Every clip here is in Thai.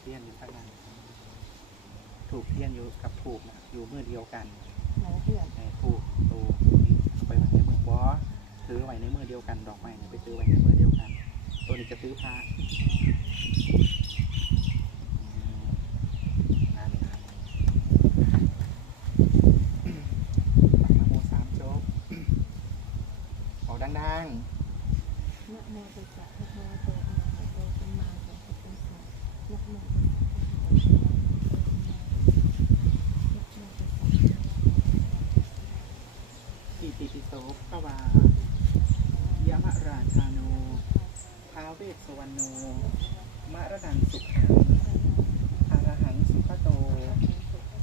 ทียนอยู่ข้างนั้นถูกเทียนอยู่กับถูกนะอยู่มือเดียวกันหมอเพื่อนในถูกตัวนี้เอาไปไว้ในมือบอถือไว้ในมือเดียวกันดอกไม้เนี่ยไปถือไว้ในมือเดียวกัน ตัวนี้จะซื้อพระอืมนั่นครับปักนะโมสามจบออกดังน อิติปิโสภะวายะมะราชาโนท้าเวสสวรรณโนมรดังสุขังอารหังสุขโต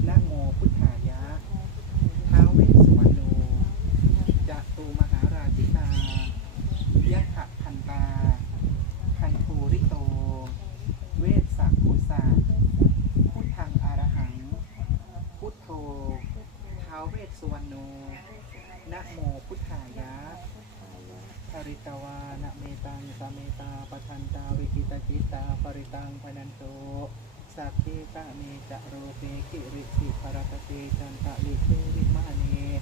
นะโมพุทธายะท้าเวสสุวรรณโนจะตูมหาราชิตายะขะพันตา คันทูริโต เวสสักกุสาพุทธังอารหัง พุทโธท้าเวสสุวรรณโน นะโมพุทธายะภริตวานะเมตังสะเมตาปทันตาวิกิตจิตาปริตังพนันโตสัพพิตะเมจะโรเปกิริ